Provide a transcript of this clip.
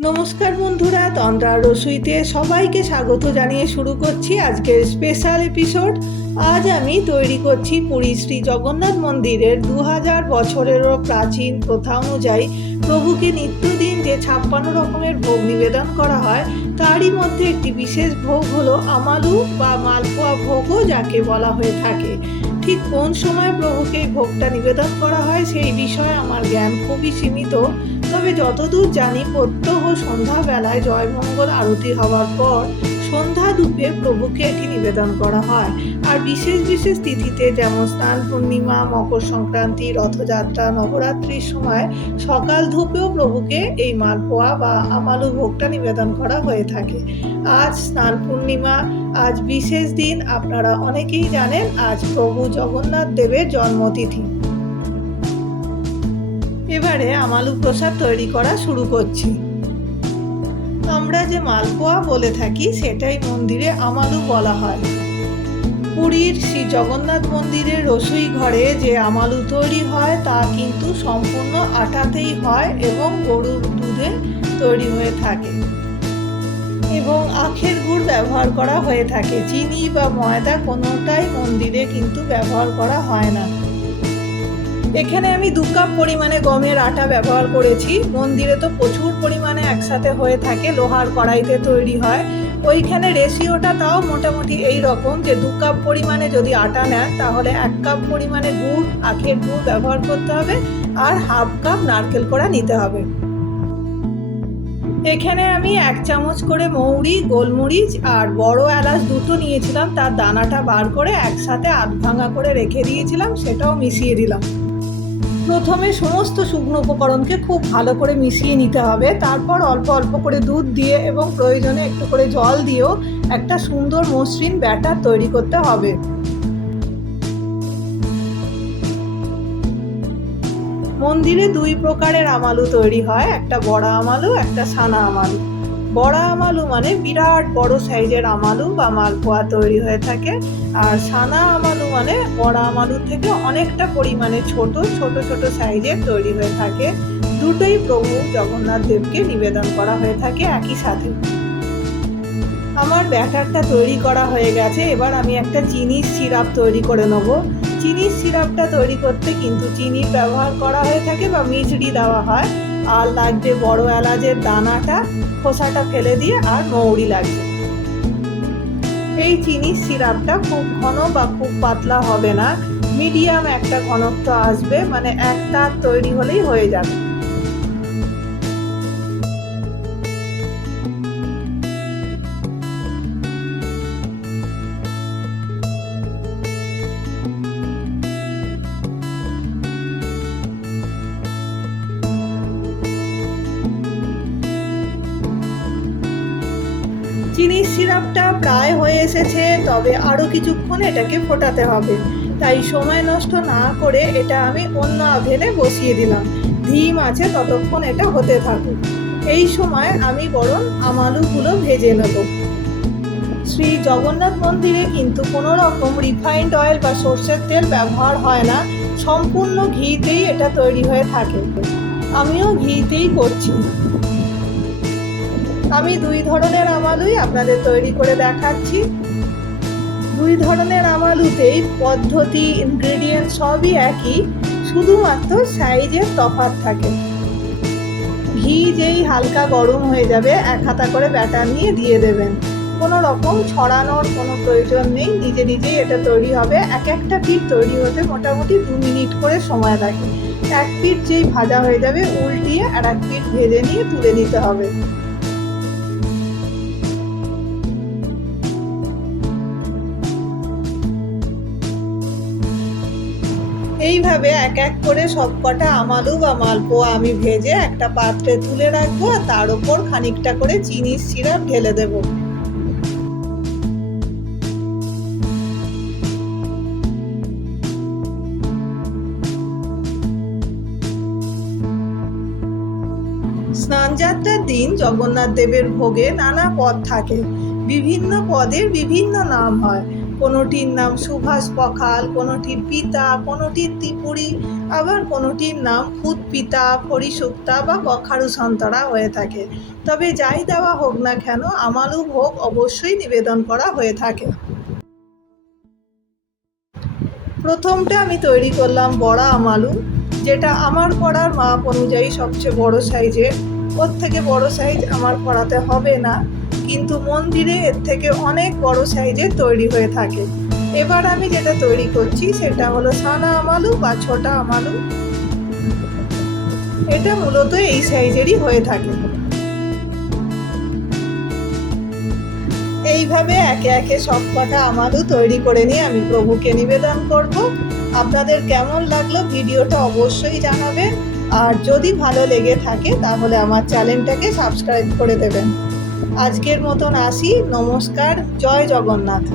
নমস্কার বন্ধুরা, তন্দ্রা রসইতে সবাইকে স্বাগত জানিয়ে শুরু করছি আজকের স্পেশাল এপিসোড। আজ আমি তৈরি করছি পুরী শ্রী জগন্নাথ মন্দিরের 2000 বছরেরও প্রাচীন প্রথা অনুযায়ী প্রভুকে নিত্যদিন যে 56 রকমের ভোগ নিবেদন করা হয়, তারই মধ্যে একটি বিশেষ ভোগ হলো আমালু বা মালপোয়া ভোগও যাকে বলা হয়ে থাকে। ঠিক কোন সময় প্রভুকে এই ভোগটা নিবেদন করা হয় সেই বিষয়ে আমার জ্ঞান খুবই সীমিত, তবে যতদূর জানি প্রত্যহ সন্ধ্যাবেলায় জয়মঙ্গল আরতি হওয়ার পর সন্ধ্যা ধূপে প্রভুকে এটি নিবেদন করা হয়। আর বিশেষ বিশেষ তিথিতে যেমন স্নান পূর্ণিমা, মকর সংক্রান্তি, রথযাত্রা, নবরাত্রির সময় সকাল ধূপেও প্রভুকে এই মালপোয়া বা আমালু ভোগটা নিবেদন করা হয়ে থাকে। আজ স্নান পূর্ণিমা, আজ বিশেষ দিন। আপনারা অনেকেই জানেন আজ প্রভু জগন্নাথ দেবের জন্মতিথি। এবারে আমালু প্রসাদ তৈরি করা শুরু করছি। আমরা যে মালপোয়া বলে থাকি সেটাই মন্দিরে আমালু বলা হয়। পুরীর শ্রী জগন্নাথ মন্দিরের রসুই ঘরে যে আমালু তৈরি হয় তা কিন্তু সম্পূর্ণ আটাতেই হয় এবং গরুর দুধে তৈরি হয়ে থাকে এবং আখের গুড় ব্যবহার করা হয়ে থাকে। চিনি বা ময়দা কোনোটাই মন্দিরে কিন্তু ব্যবহার করা হয় না। এখানে আমি 2 কাপ পরিমাণে গমের আটা ব্যবহার করেছি। মন্দিরে তো প্রচুর পরিমাণে একসাথে হয়ে থাকে, লোহার কড়াইতে তৈরি হয়। ওইখানে রেশিওটা তাও মোটামুটি এই রকম যে 2 কাপ পরিমাণে যদি আটা নেন তাহলে 1 কাপ পরিমাণে গুড়, আখের গুড় ব্যবহার করতে হবে আর হাফ কাপ নারকেল কোড়া নিতে হবে। এখানে আমি 1 চামচ করে মৌরি, গোলমরিচ আর বড় এলাচ দুটো নিয়েছিলাম, তার দানাটা বার করে একসাথে আধ ভাঙা করে রেখে দিয়েছিলাম, সেটাও মিশিয়ে দিলাম। প্রথমে সমস্ত শুকনো উপকরণকে খুব ভালো করে মিশিয়ে নিতে হবে, তারপর অল্প অল্প করে দুধ দিয়ে এবং প্রয়োজনে একটু করে জল দিয়েও একটা সুন্দর মসৃণ ব্যাটার তৈরি করতে হবে। মন্দিরে 2 প্রকারের আমালু তৈরি হয়, একটা বড়া আমালু, একটা সানা আমালু। বড়া আমালু মানে বিরাট বড় সাইজের আমালু বা মালপোয়া তৈরি হয়ে থাকে, আর সানা আমালু মানে বড়া আমালুর থেকে অনেকটা পরিমাণে ছোট ছোট ছোট সাইজের তৈরি হয়ে থাকে। দুটোই প্রভু জগন্নাথ দেবকে নিবেদন করা হয়ে থাকে একই সাথে। আমার ব্যাটারটা তৈরি করা হয়ে গেছে। এবার আমি একটা চিনির সিরাপ তৈরি করে নেব। চিনির সিরাপটা তৈরি করতে কিন্তু চিনির ব্যবহার করা হয়ে থাকে বা মিছরি দেওয়া হয়, আর লাগবে বড় এলাচের দানাটা, খোসাটা ফেলে দিয়ে, আর মৌরি লাগবে। এই চিনির সিরাপটা খুব ঘন বা খুব পাতলা হবে না, মিডিয়াম একটা ঘনত্ব আসবে, মানে এক তার তৈরি হলেই হয়ে যাবে। চিনির সিরাপটা প্রায় হয়ে এসেছে, তবে আরও কিছুক্ষণ এটাকে ফোটাতে হবে। তাই সময় নষ্ট না করে এটা আমি অন্য আভেনে বসিয়ে দিলাম। ধিম আছে ততক্ষণ এটা হতে থাকুক। এই সময় আমি বরং আমালুগুলো ভেজে নেব। শ্রী জগন্নাথ মন্দিরে কিন্তু কোনো রকম রিফাইন্ড অয়েল বা সর্ষের তেল ব্যবহার হয় না, সম্পূর্ণ ঘিতেই এটা তৈরি হয়ে থাকে। আমিও ঘিতেই করছি। আমি 2 ধরনের আমালুই আপনাদের তৈরি করে দেখাচ্ছি। 2 ধরনের আমালুতেই পদ্ধতি, ইনগ্রেডিয়েন্ট সবই একই, শুধুমাত্র সাইজের তফাৎ থাকে। ঘি যেই হালকা গরম হয়ে যাবে 1 হাতা করে ব্যাটার নিয়ে দিয়ে দেবেন। কোনো রকম ছড়ানোর কোনো প্রয়োজন নেই, নিজে নিজেই এটা তৈরি হবে। একটা পিঠ তৈরি হতে মোটামুটি 2 মিনিট করে সময় লাগে। এক পিঠ যেই ভাজা হয়ে যাবে উল্টিয়ে আর এক পিঠ ভেজে নিয়ে তুলে নিতে হবে। এইভাবে এক এক করে সবকটা আমালু বা মালপোয়া আমি ভেজে একটা পাত্রে তুলে রাখবো, আর তার উপর খানিকটা করে চিনির সিরাপ ঢেলে দেব। স্নানযাত্রার দিন জগন্নাথ দেবের ভোগে নানা পদ থাকে, বিভিন্ন পদের বিভিন্ন নাম হয়। কোনোটির নাম সুভাষ পখাল, কোনোটির পিতা, কোনোটির ত্রিপুরী, আবার কোনোটির নাম খুদ পিতা, হরিসুক্তা বা কখারু সন্তরা হয়ে থাকে। তবে যাই দেওয়া হোক না কেন, আমালু ভোগ অবশ্যই নিবেদন করা হয়ে থাকে। প্রথমটা আমি তৈরি করলাম বড়া আমালু, যেটা আমার করার মাপ অনুযায়ী সবচেয়ে বড় সাইজের। ওর থেকে বড় সাইজ আমার করাতে হবে না, কিন্তু মন্দিরে এর থেকে অনেক বড় সাইজের তৈরি হয়ে থাকে। এবার আমি যেটা তৈরি করছি সেটা হলো সানা আমালু বা ছোটা আমালু। এটা মূলত এই সাইজেরই হয়ে থাকে। এইভাবে একে একে সব কটা আমালু তৈরি করে নিয়ে আমি প্রভুকে নিবেদন করব। আপনাদের কেমন লাগলো ভিডিওটা অবশ্যই জানাবেন, আর যদি ভালো লেগে থাকে তাহলে আমার চ্যানেলটাকে সাবস্ক্রাইব করে দেবেন। আজকের মতন আসি, নমস্কার, জয় জগন্নাথ।